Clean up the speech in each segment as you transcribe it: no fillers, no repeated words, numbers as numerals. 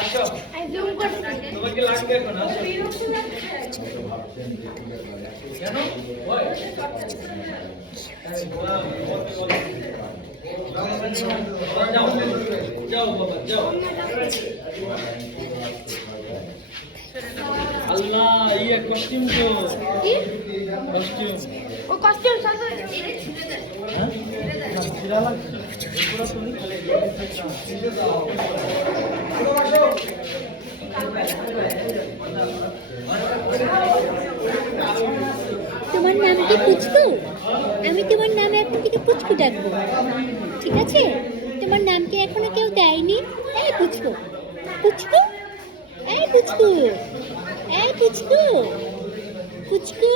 আসো তোমার কি লাগবে এখন আসো কেন ওই যাও যাও বাবা যাও আল্লাহ ये कॉस्ट्यूम जो कॉस्ट्यूम ও কস্টিউম সাথে हां चिरा লাগছে পুরো শুনি তোমার নাম কি পুচকু? আমি তোমার নামে এখন থেকে পুচকু ডাকবো, ঠিক আছে? তোমার নাম কি এখনো কেউ দেয়নি? এই পুচকু, পুচকু, এই পুচকু, এই পুচকু, পুচকু,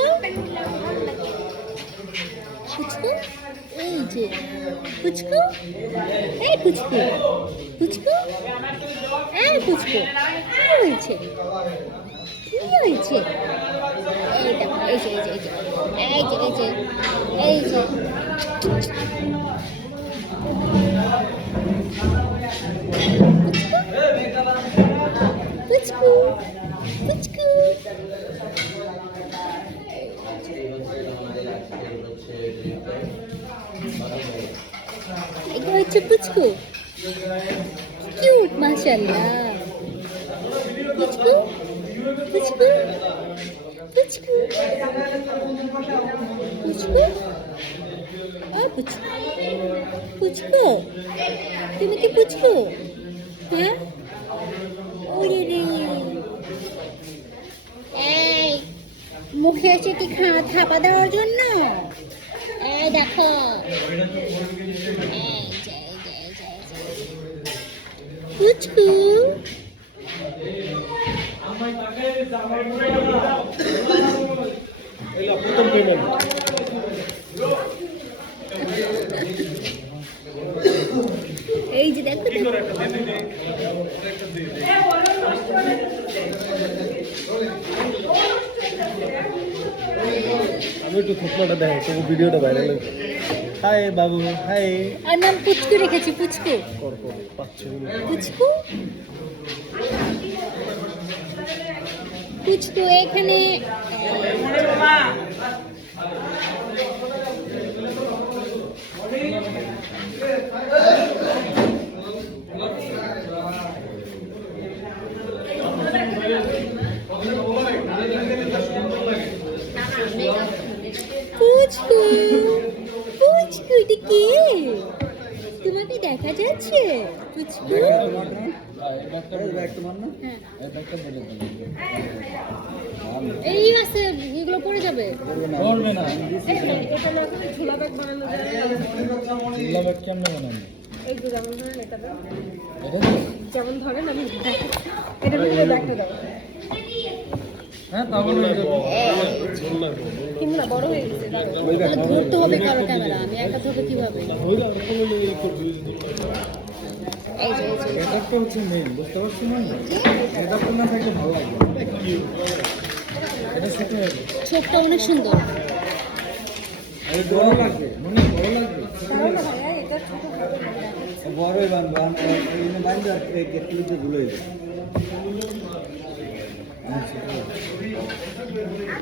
পুচকু, এই যে পুচকু, এই পুচকু, পুচকু, এই পুচকু, কি হয়েছে? কি হয়েছে? এই দেখো, এই যে এই যে এই যে এই যে এই যে পুচকু, পুচকু, এগুলো হচ্ছে পুচকু, কিউট মাশাআল্লাহ। পুচকু, পুচকু, পুচকু, পুচকু, ও পুচকু, পুচকু, তুমি কি পুচকু? হ্যাঁ, ওরে রে, এই মুখে এসে কি থাপা দেওয়ার জন্য? এই দেখো, এই যে, এই যে, এই যে, এই যে। পুচকু, প্রথম পেমেন্ট এই যে দেখো, দেখো। আমি একটু ফুটলাটা দেখাই তবু ভিডিওটা ভাইরাল হয়েছে হাই বাবু হাই আর নাম পুচকু রেখেছি, পুচকু, কর কর পাচ্ছি পুচকু, পুচকু। এখানে পুচকু, পুচকু, এটা কে? তোমাকে দেখা যাচ্ছে পুচকু? হ্যাঁ, এই আছে, এগুলো পড়ে যাবে। করবে না এটা না করে ঝোলা ব্যাগ বানানো যায়। ঝোলা ব্যাগ কেমন বানাবো এই যে যেমন ধরেন এটা দাও, এটা যেমন ধরেন আমি দেখাচ্ছি, এটা ভিতরে ব্যাগটা দাও। হ্যাঁ তখন কিন্তু না, বড় হয়ে গেছে, ধরতে হবে কারো ক্যামেরা, আমি একা ধরবো কিভাবে? এই যে, এই যে, এটা তো হচ্ছে মেইন বুঝতে পারছো না এটা তো না থাকলে ভালো লাগবে এটা ছোট হবে ছোটটা অনেক সুন্দর। এটা বড় লাগবে মনে বড় লাগবে বড়ই বানবা এই বানবা গেটগুলোতে ভুলে যাবে